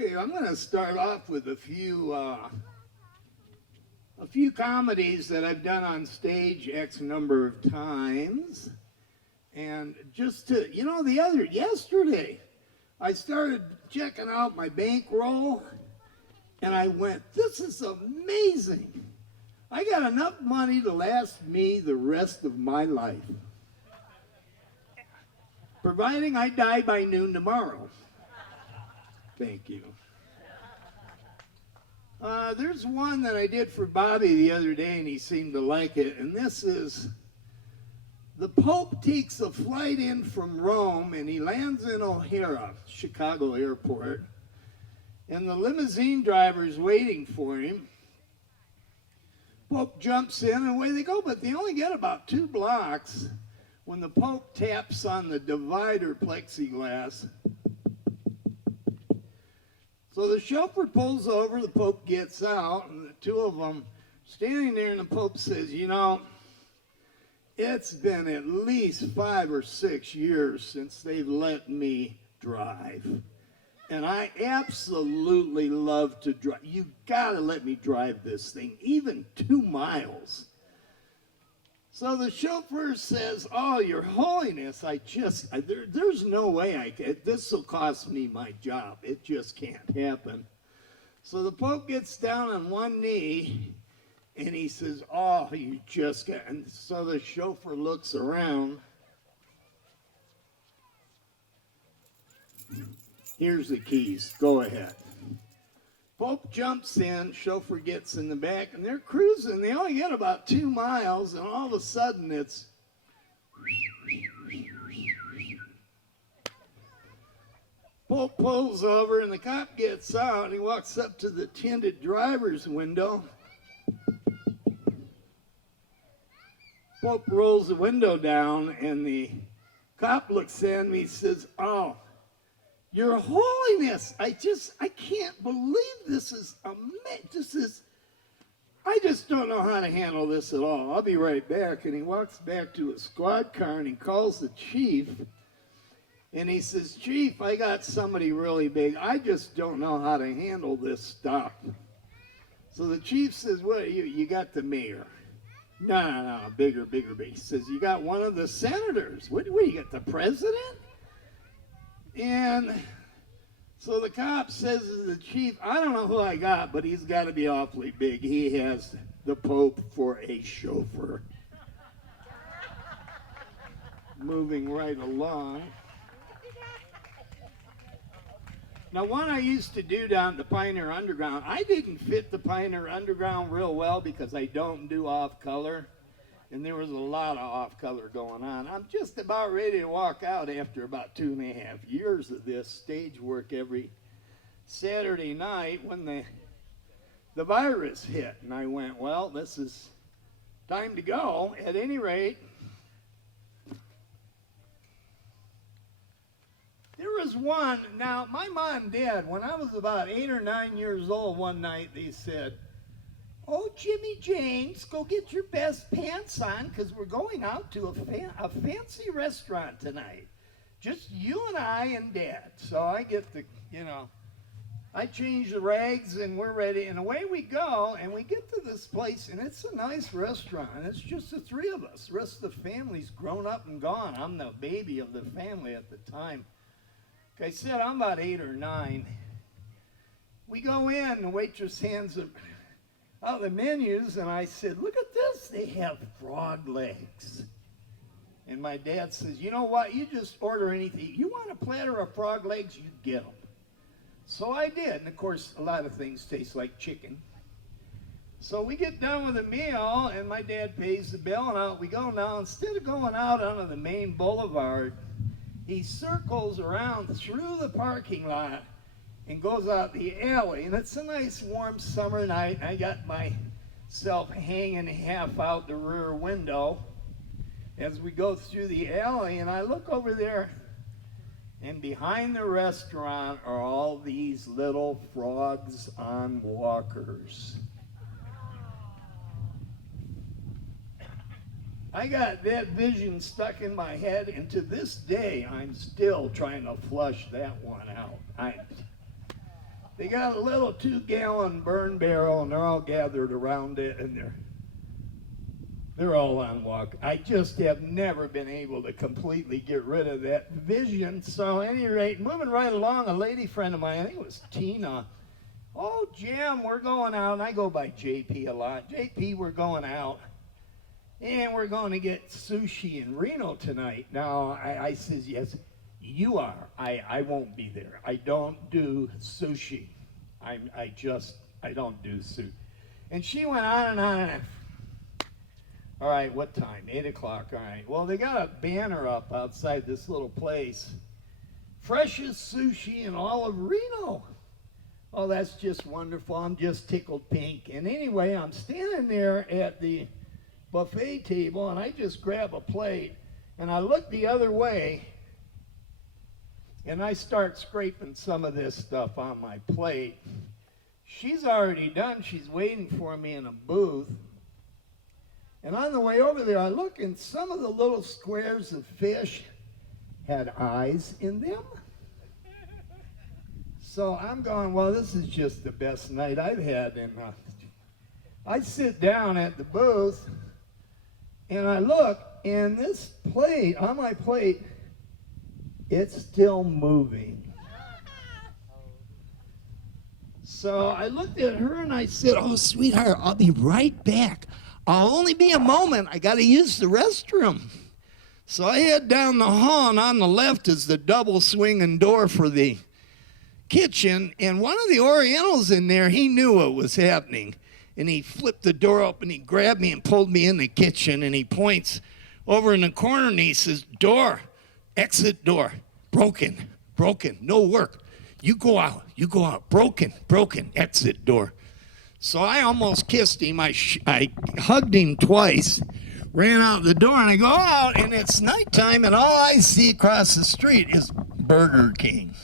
Okay, I'm going to start off with a few comedies that I've done on stage X number of times. And just to, yesterday, I started checking out my bankroll, and I went, this is amazing. I got enough money to last me the rest of my life, providing I die by noon tomorrow. Thank you. There's one that I did for Bobby the other day, and he seemed to like it, and this is, the Pope takes a flight in from Rome, and he lands in O'Hara, Chicago airport, and the limousine driver's waiting for him. Pope jumps in, and away they go, but they only get about 2 blocks when the Pope taps on the divider plexiglass. So the chauffeur pulls over, the Pope gets out, and the two of them standing there, and the Pope says, it's been at least 5 or 6 years since they've let me drive. And I absolutely love to drive. You gotta let me drive this thing, even 2 miles. So the chauffeur says, oh, Your Holiness, there's no way this will cost me my job. It just can't happen. So the Pope gets down on one knee, and he says, oh, you just got, and so the chauffeur looks around. Here's the keys, go ahead. Pope jumps in, chauffeur gets in the back, and they're cruising. They only get about 2 miles, and all of a sudden it's Pope pulls over, and the cop gets out, and he walks up to the tinted driver's window. Pope rolls the window down, and the cop looks in, and he says, oh, Your Holiness, I can't believe this is amazing. I just don't know how to handle this at all. I'll be right back. And he walks back to his squad car, and he calls the chief, and he says, Chief, I got somebody really big. I just don't know how to handle this stuff. So the chief says, what, you got the mayor? No, bigger. He says, you got one of the senators. What you got, the president? And so the cop says to the chief, I don't know who I got, but he's got to be awfully big. He has the Pope for a chauffeur. Moving right along. Now, one I used to do down at the Pioneer Underground, I didn't fit the Pioneer Underground real well because I don't do off-color. And there was a lot of off-color going on. I'm just about ready to walk out after about 2.5 years of this stage work every Saturday night when the virus hit. And I went, well, this is time to go. At any rate, there was one. Now, my mom and dad, when I was about 8 or 9 years old one night, they said, oh, Jimmy James, go get your best pants on because we're going out to a fancy restaurant tonight. Just you and I and Dad. So I get the, I change the rags and we're ready. And away we go, and we get to this place, and it's a nice restaurant. It's just the 3 of us. The rest of the family's grown up and gone. I'm the baby of the family at the time. Like I said, I'm about 8 or 9. We go in, the waitress hands out the menus, and I said, look at this, they have frog legs. And my dad says, you know what, you just order anything. You want a platter of frog legs, you get them. So I did, and of course, a lot of things taste like chicken. So we get done with the meal, and my dad pays the bill, and out we go. Now, instead of going out onto the main boulevard, he circles around through the parking lot and goes out the alley, and it's a nice warm summer night. I got myself hanging half out the rear window as we go through the alley, and I look over there, and behind the restaurant are all these little frogs on walkers. I got that vision stuck in my head, and to this day, I'm still trying to flush that one out. They got a little 2-gallon burn barrel, and they're all gathered around it, and they're all on walk. I just have never been able to completely get rid of that vision. So at any rate, moving right along, a lady friend of mine, I think it was Tina. Oh, Jim, we're going out. And I go by JP a lot. JP, we're going out. And we're going to get sushi in Reno tonight. Now, I says, yes, you are. I won't be there. I don't do sushi. I don't do sushi. And she went on and on and on. All right, what time? 8 o'clock. All right. Well, they got a banner up outside this little place. Freshest sushi in all of Reno. Oh, that's just wonderful. I'm just tickled pink. And anyway, I'm standing there at the buffet table, and I just grab a plate, and I look the other way, and I start scraping some of this stuff on my plate. She's already done. She's waiting for me in a booth. And on the way over there, I look, and some of the little squares of fish had eyes in them. So I'm going, well, this is just the best night I've had. And I sit down at the booth, and I look, and this plate, on my plate, it's still moving. So I looked at her, and I said, oh, sweetheart, I'll be right back. I'll only be a moment. I got to use the restroom. So I head down the hall, and on the left is the double swinging door for the kitchen. And one of the Orientals in there, he knew what was happening. And he flipped the door open, he grabbed me and pulled me in the kitchen, and he points over in the corner, and he says, door, exit door, broken, no work. You go out, broken, exit door. So I almost kissed him. I hugged him twice, ran out the door, and I go out, and it's nighttime, and all I see across the street is Burger King.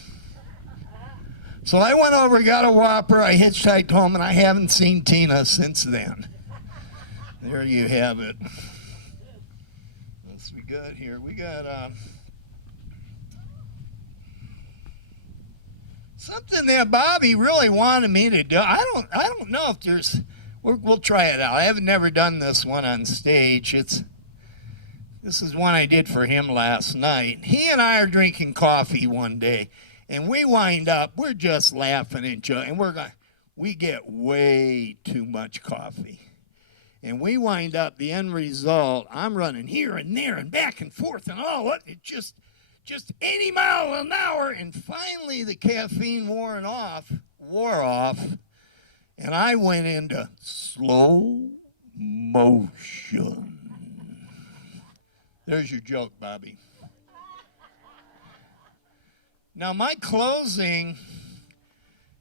So I went over, got a Whopper, I hitchhiked home, and I haven't seen Tina since then. There you have it. What's we got here? We got something that Bobby really wanted me to do. I don't know if there's. We'll try it out. I haven't never done this one on stage. This is one I did for him last night. He and I are drinking coffee one day, and we wind up. We're just laughing and joking, and we get way too much coffee, and we wind up. The end result. I'm running here and there and back and forth and all. What it just 80 miles an hour, and finally the caffeine wore off, and I went into slow motion. There's your joke, Bobby. Now, my closing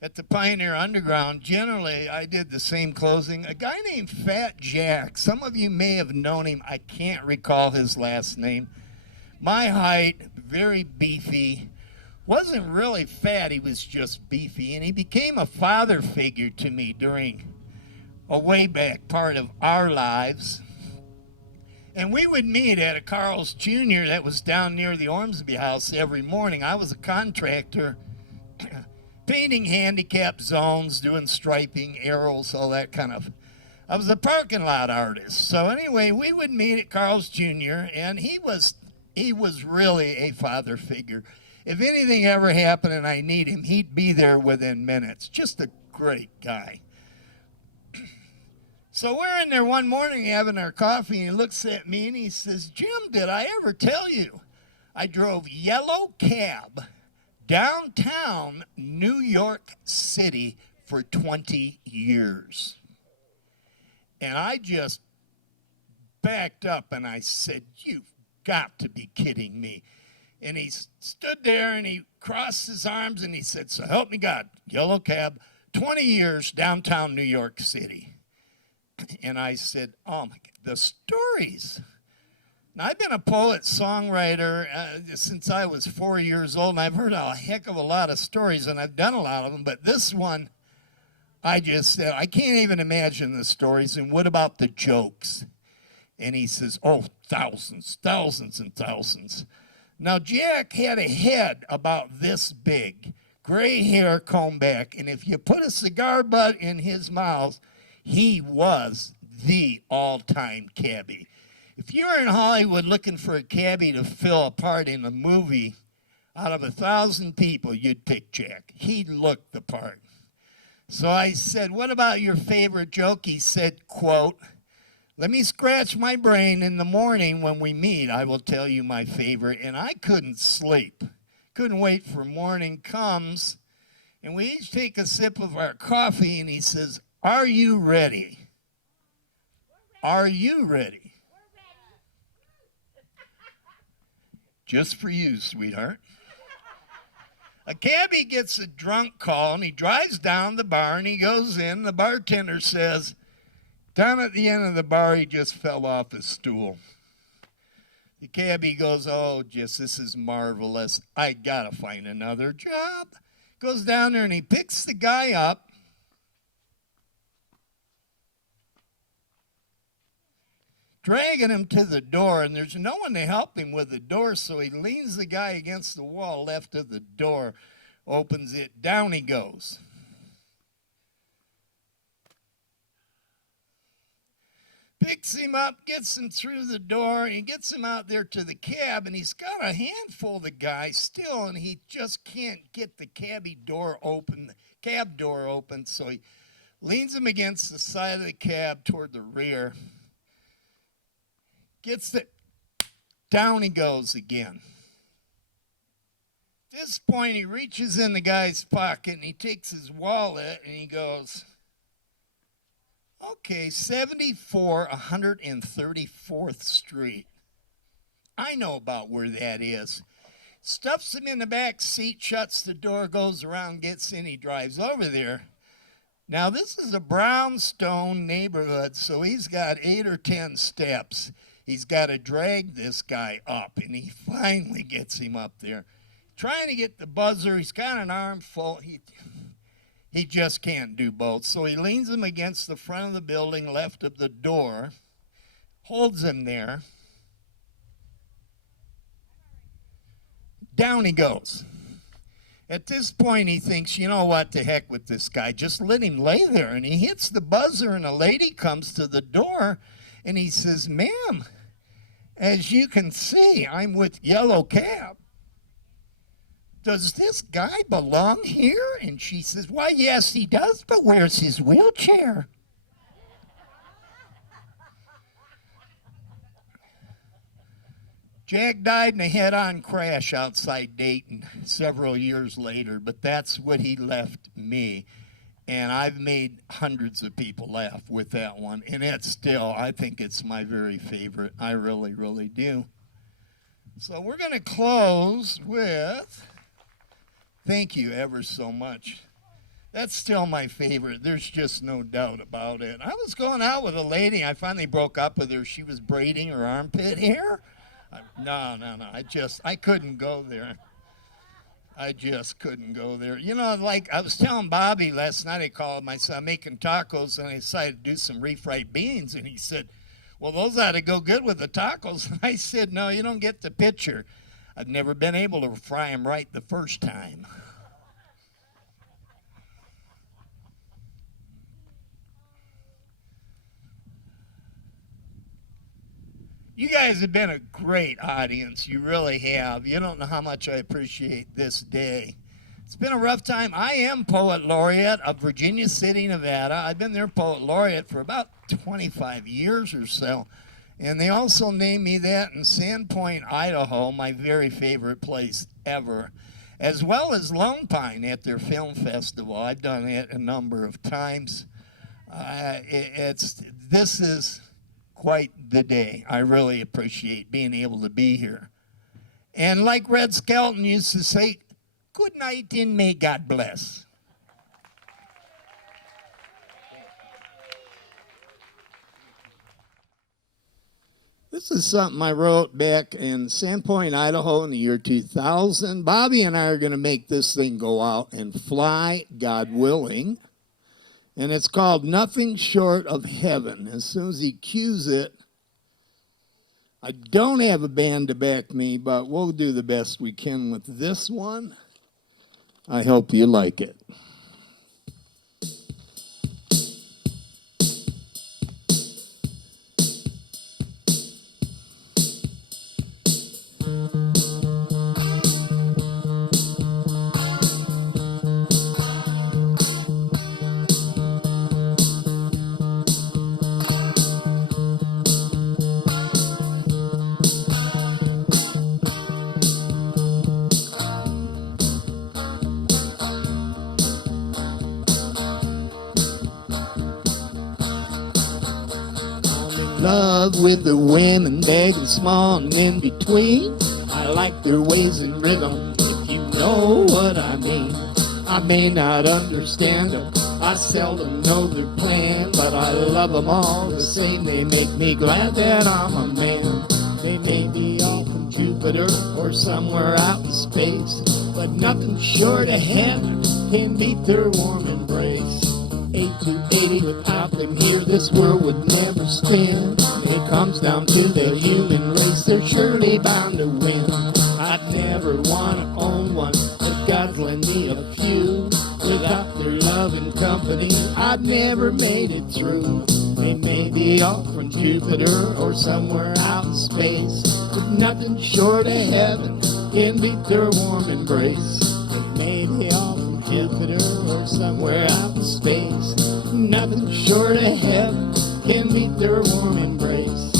at the Pioneer Underground, generally I did the same closing. A guy named Fat Jack, some of you may have known him. I can't recall his last name. My height, very beefy, wasn't really fat, he was just beefy, and he became a father figure to me during a way back part of our lives. And we would meet at a Carl's Jr. that was down near the Ormsby House every morning. I was a contractor, painting handicap zones, doing striping, arrows, all that kind of. I was a parking lot artist. So anyway, we would meet at Carl's Jr., and he was really a father figure. If anything ever happened and I need him, he'd be there within minutes. Just a great guy. So we're in there one morning having our coffee, and he looks at me and he says, Jim, did I ever tell you I drove yellow cab downtown New York City for 20 years? And I just backed up and I said, you've got to be kidding me. And he stood there and he crossed his arms and he said, so help me God, yellow cab, 20 years downtown New York City. And I said, oh my God, the stories. Now, I've been a poet-songwriter since I was 4 years old, and I've heard a heck of a lot of stories, and I've done a lot of them, but this one, I just said, I can't even imagine the stories, and what about the jokes? And he says, oh, thousands and thousands. Now, Jack had a head about this big, gray hair combed back, and if you put a cigar butt in his mouth, he was the all-time cabbie. If you were in Hollywood looking for a cabbie to fill a part in a movie, out of 1,000 people, you'd pick Jack. He looked the part. So I said, what about your favorite joke? He said, quote, let me scratch my brain in the morning when we meet. I will tell you my favorite. And I couldn't sleep. Couldn't wait for morning comes. And we each take a sip of our coffee, and he says, are you ready? Are you ready? Just for you, sweetheart. A cabbie gets a drunk call, and he drives down the bar, and he goes in. The bartender says, down at the end of the bar, he just fell off his stool. The cabbie goes, oh, just this is marvelous. I got to find another job. Goes down there, and he picks the guy up. Dragging him to the door, and there's no one to help him with the door, so he leans the guy against the wall left of the door, opens it, down he goes. Picks him up, gets him through the door, he gets him out there to the cab, and he's got a handful of the guy still, and he just can't get the cab door open, so he leans him against the side of the cab toward the rear. Gets it, down he goes again. At this point, he reaches in the guy's pocket, and he takes his wallet, and he goes, okay, 74 134th Street. I know about where that is. Stuffs him in the back seat, shuts the door, goes around, gets in, he drives over there. Now, this is a brownstone neighborhood, so he's got 8 or 10 steps. He's got to drag this guy up, and he finally gets him up there. Trying to get the buzzer. He's got an arm full. He just can't do both. So he leans him against the front of the building, left of the door, holds him there. Down he goes. At this point, he thinks, you know what, to heck with this guy. Just let him lay there. And he hits the buzzer, and a lady comes to the door, and he says, ma'am, as you can see, I'm with Yellow Cab. Does this guy belong here? And she says, why, yes, he does, but where's his wheelchair? Jack died in a head-on crash outside Dayton several years later, but that's what he left me. And I've made hundreds of people laugh with that one. And it's still, I think it's my very favorite. I really, really do. So we're going to close with, thank you ever so much. That's still my favorite. There's just no doubt about it. I was going out with a lady. I finally broke up with her. She was braiding her armpit hair. No. I couldn't go there. I just couldn't go there. You know, like I was telling Bobby last night, I called him, I said, I'm making tacos, and I decided to do some refried beans. And he said, well, those ought to go good with the tacos. And I said, no, you don't get the picture. I've never been able to fry them right the first time. You guys have been a great audience. You really have. You don't know how much I appreciate this day. It's been a rough time. I am Poet Laureate of Vinginia City, Nevada. I've been their Poet Laureate for about 25 years or so. And they also named me that in Sandpoint, Idaho, my very favorite place ever, as well as Lone Pine at their film festival. I've done it a number of times. This is quite the day. I really appreciate being able to be here. And like Red Skelton used to say, good night and may God bless. This is something I wrote back in Sandpoint, Idaho in the year 2000. Bobby and I are going to make this thing go out and fly, God willing. And it's called Nothing Short of Heaven. As soon as he cues it, I don't have a band to back me, but we'll do the best we can with this one. I hope you like it. Love with the women, big and small and in between. I like their ways and rhythm, if you know what I mean. I may not understand them, I seldom know their plan, but I love them all the same. They make me glad that I'm a man. They may be all from Jupiter or somewhere out in space, but nothing short of heaven can beat their warm embrace. 8 to 80, without them here, this world would never spin. It comes down to the human race, they're surely bound to win. I'd never want to own one, but God's lend me a few. Without their love and company, I'd never made it through. They may be off from Jupiter or somewhere out in space, but nothing short of heaven can beat their warm embrace. They may be off from Jupiter or somewhere out in space, nothing short of heaven can beat their warm embrace.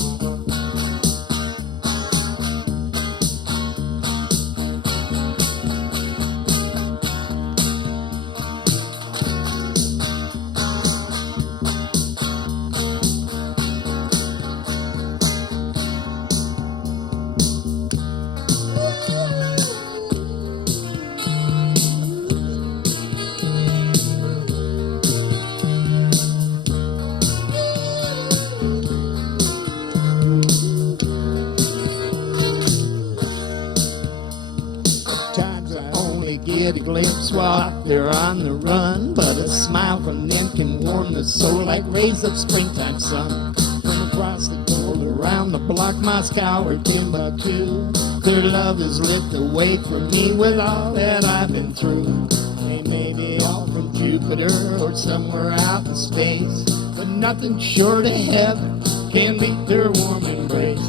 Get a glimpse while out there on the run, but a smile from them can warm the soul like rays of springtime sun. From across the gold around the block, Moscow or Timbuktu, their love has lit the way for me with all that I've been through. They may be all from Jupiter or somewhere out in space, but nothing short of heaven can beat their warm embrace.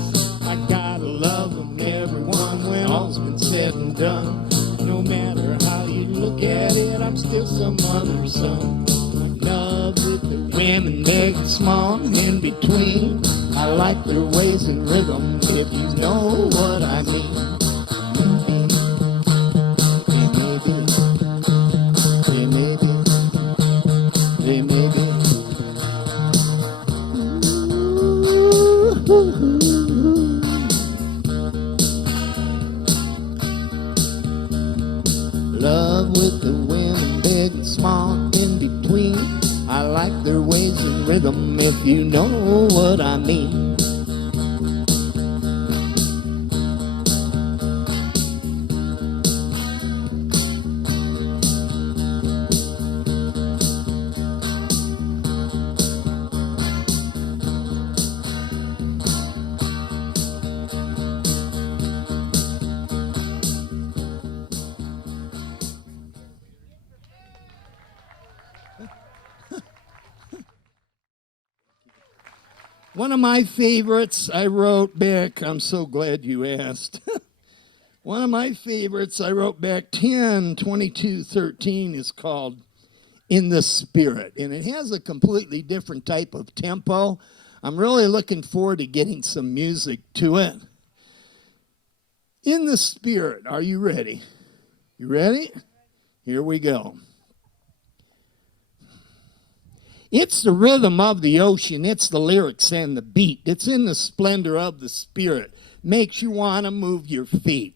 I gotta love them, everyone, when all's been said and done. No matter how you look at it, I'm still some other son. I'm in love with the women, big and small and in between. I like their ways and rhythm, if you know what I mean. They may be. Love with the women, big and small, in between. I like their ways and rhythm, if you know what I mean. One of my favorites I wrote back, I'm so glad you asked. One of my favorites I wrote back 10/22/13 is called In the Spirit. And it has a completely different type of tempo. I'm really looking forward to getting some music to it. In the Spirit, are you ready? You ready? Here we go. It's the rhythm of the ocean. It's the lyrics and the beat. It's in the splendor of the Spirit. Makes you want to move your feet.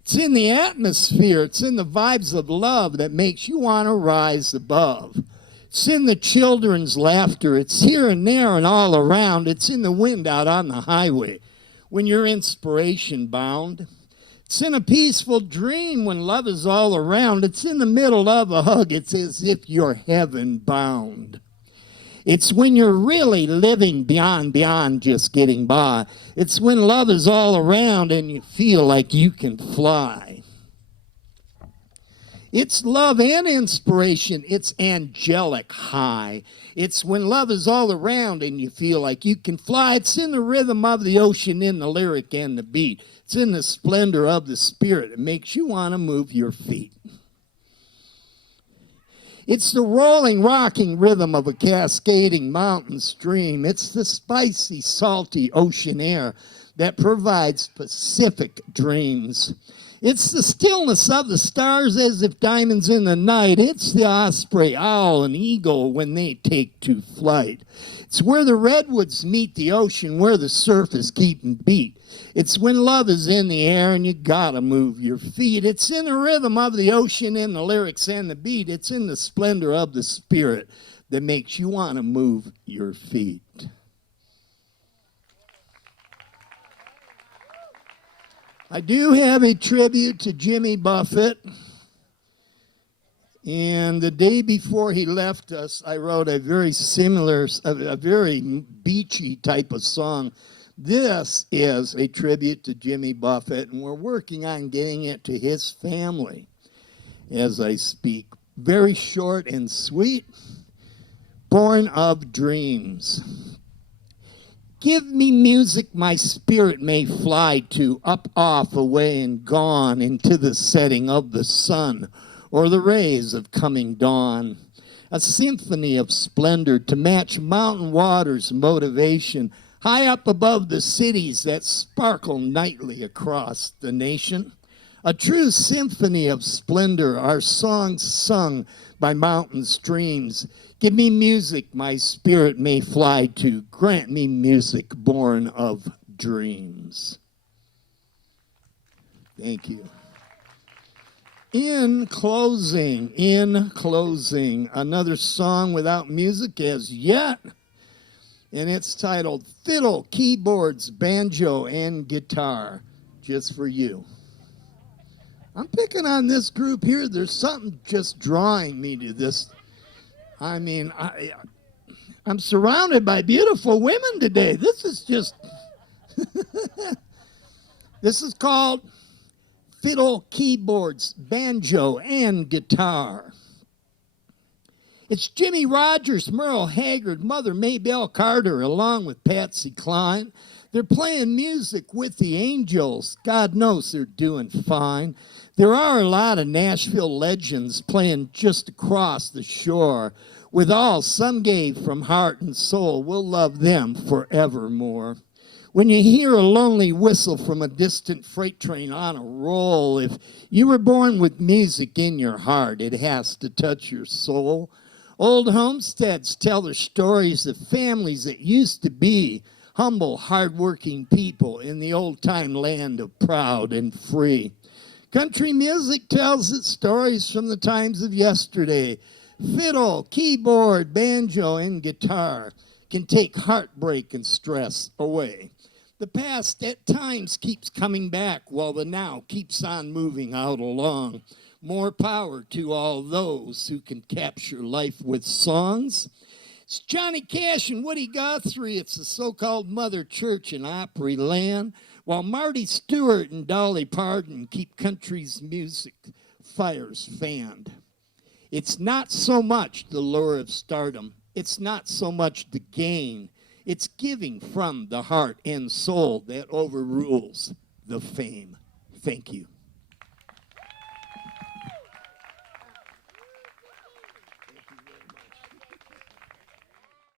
It's in the atmosphere. It's in the vibes of love that makes you want to rise above. It's in the children's laughter. It's here and there and all around. It's in the wind out on the highway when you're inspiration bound. It's in a peaceful dream when love is all around. It's in the middle of a hug. It's as if you're heaven bound. It's when you're really living beyond just getting by. It's when love is all around and you feel like you can fly. It's love and inspiration. It's angelic high. It's when love is all around and you feel like you can fly. It's in the rhythm of the ocean, in the lyric and the beat. It's in the splendor of the spirit. It makes you want to move your feet. It's the rolling, rocking rhythm of a cascading mountain stream. It's the spicy, salty ocean air that provides Pacific dreams. It's the stillness of the stars as if diamonds in the night. It's the osprey, owl, and eagle when they take to flight. It's where the redwoods meet the ocean, where the surf is keeping beat. It's when love is in the air and you gotta move your feet. It's in the rhythm of the ocean and the lyrics and the beat. It's in the splendor of the spirit that makes you want to move your feet. I do have a tribute to Jimmy Buffett. And the day before he left us, I wrote a very similar, a very beachy type of song. This is a tribute to Jimmy Buffett, and we're working on getting it to his family as I speak. Very short and sweet. Born of dreams. Give me music my spirit may fly to, up, off, away, and gone into the setting of the sun or the rays of coming dawn. A symphony of splendor to match mountain waters' motivation, high up above the cities that sparkle nightly across the nation. A true symphony of splendor, our songs sung by mountain streams. Give me music my spirit may fly to. Grant me music born of dreams. Thank you. In closing, another song without music as yet. And it's titled Fiddle, Keyboards, Banjo, and Guitar, just for you. I'm picking on this group here. There's something just drawing me to this. I mean, I'm surrounded by beautiful women today. This is just, this is called Fiddle, Keyboards, Banjo, and Guitar. It's Jimmy Rogers, Merle Haggard, Mother Maybelle Carter, along with Patsy Cline. They're playing music with the Angels. God knows they're doing fine. There are a lot of Nashville legends playing just across the shore. With all some gave from heart and soul, we'll love them forevermore. When you hear a lonely whistle from a distant freight train on a roll, if you were born with music in your heart, it has to touch your soul. Old homesteads tell their stories of families that used to be humble, hard-working people in the old-time land of proud and free. Country music tells its stories from the times of yesterday. Fiddle, keyboard, banjo, and guitar can take heartbreak and stress away. The past at times keeps coming back while the now keeps on moving out along. More power to all those who can capture life with songs. It's Johnny Cash and Woody Guthrie. It's the so-called Mother Church in Opry Land, while Marty Stewart and Dolly Parton keep country's music fires fanned. It's not so much the lure of stardom. It's not so much the gain. It's giving from the heart and soul that overrules the fame. Thank you.